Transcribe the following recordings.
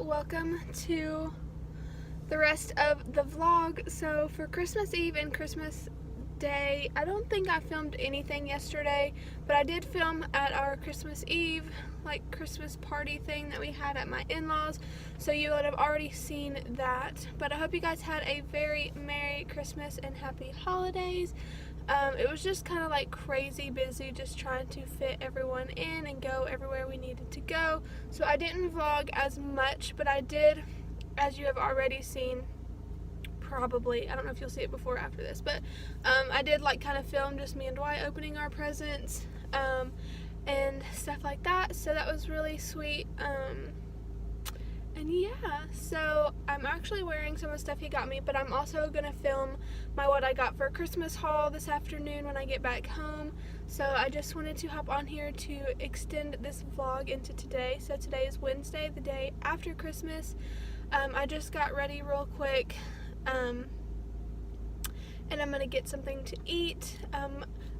welcome to the rest of the vlog. So for Christmas Eve and Christmas Day, I don't think I filmed anything yesterday, but I did film at our Christmas Eve Christmas party thing that we had at my in-laws, so you would have already seen that. But I hope you guys had a very Merry Christmas and Happy Holidays. It was just kind of like crazy busy, just trying to fit everyone in and go everywhere we needed to go. So I didn't vlog as much, but I did, as you have already seen, probably, I don't know if you'll see it before or after this, but I did kind of film just me and Dwight opening our presents and stuff like that. So that was really sweet. And yeah, so I'm actually wearing some of the stuff he got me, but I'm also going to film my what I got for Christmas haul this afternoon when I get back home. So I just wanted to hop on here to extend this vlog into today. So today is Wednesday, the day after Christmas. I just got ready real quick, and I'm going to get something to eat.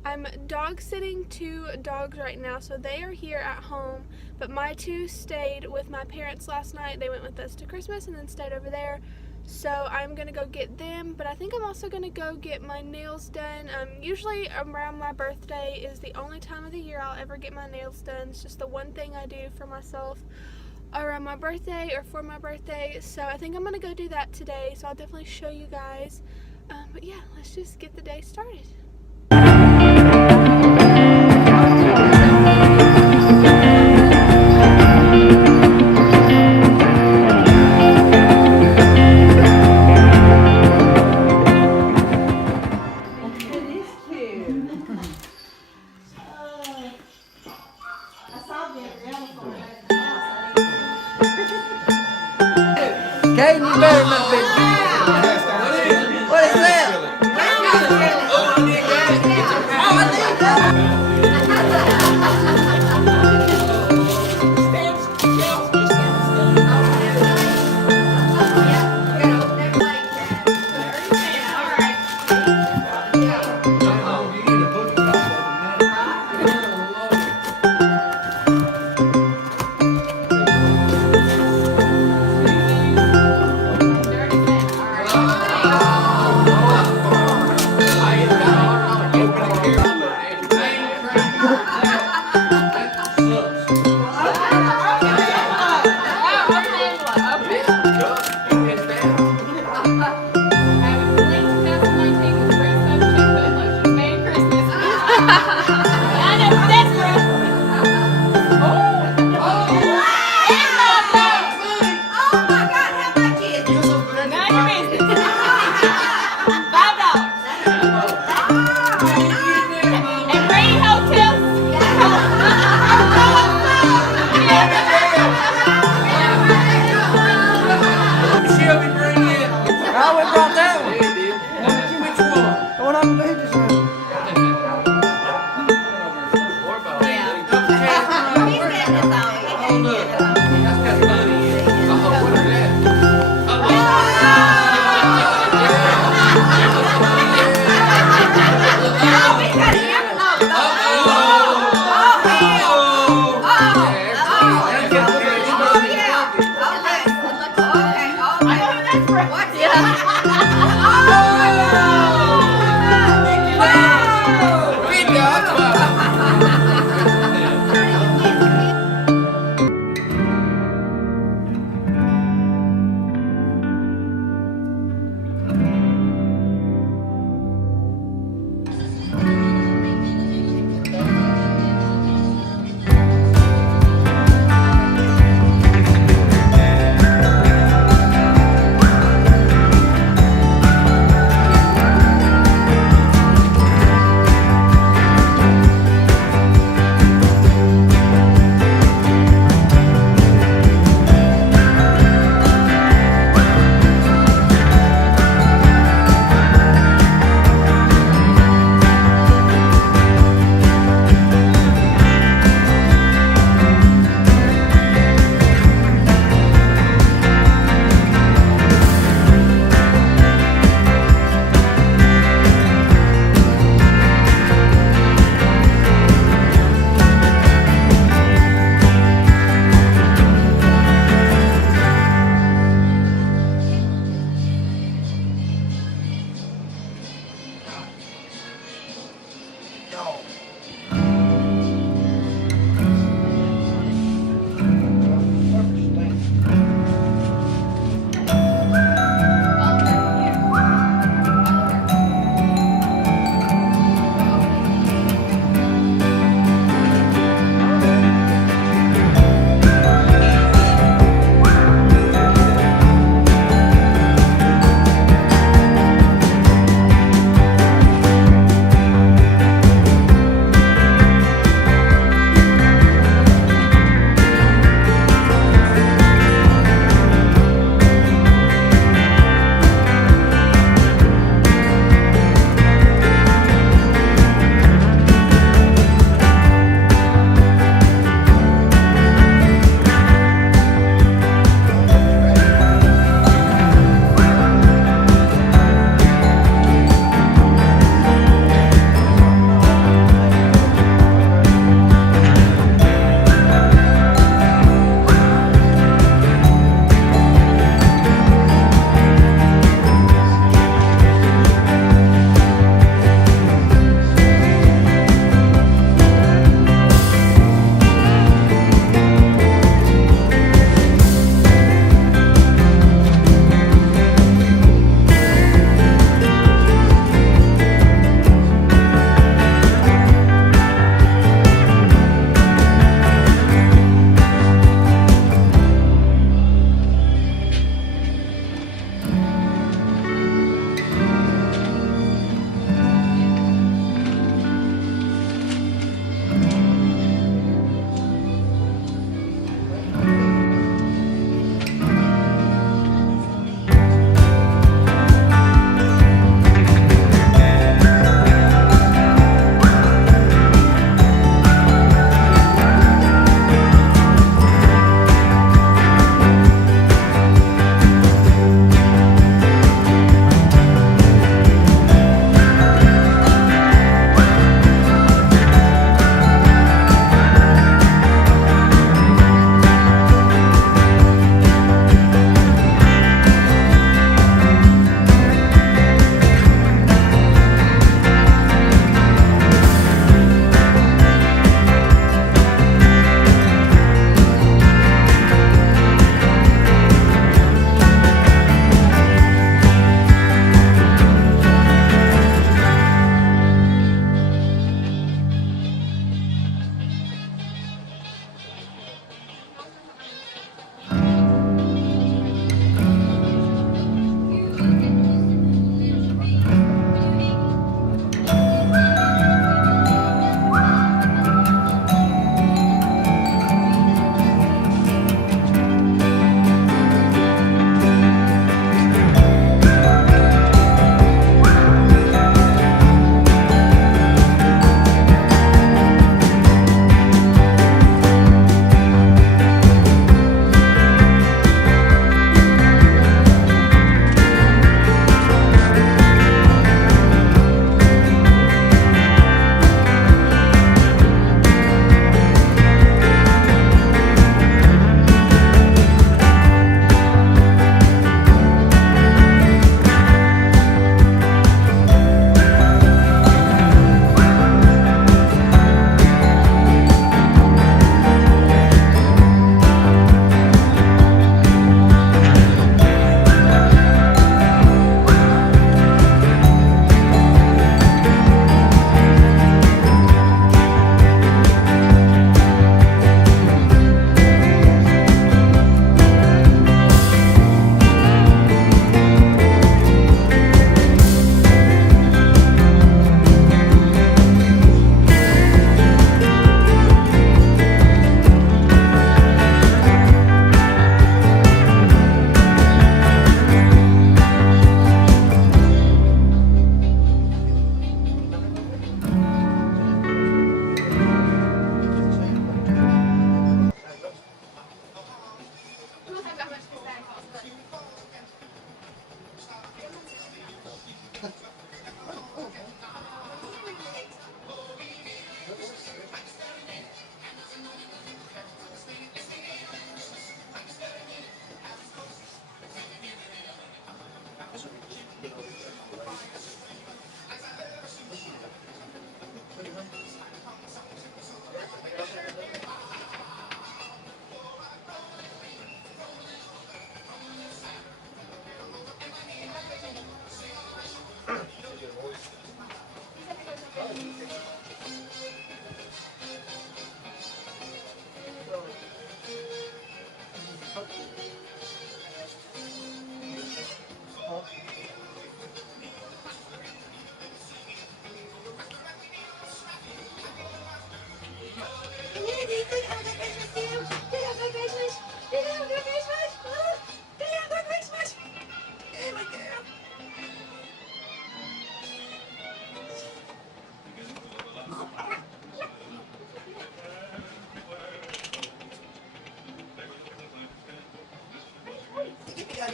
I'm dog sitting 2 dogs right now, so they are here at home, but my 2 stayed with my parents last night. They went with us to Christmas and then stayed over there, so I'm gonna go get them. But I think I'm also gonna go get my nails done. Usually around my birthday is the only time of the year I'll ever get my nails done. It's just the one thing I do for myself around my birthday or for my birthday, so I think I'm gonna go do that today, so I'll definitely show you guys. But yeah, let's just get the day started. Caden, you better not be. What is that? Oh, I need that.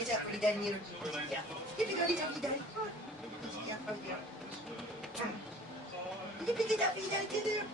is that pretty down here? Yeah. You pick it up, you done. Yeah, oh yeah. You pick it up, you done, get there.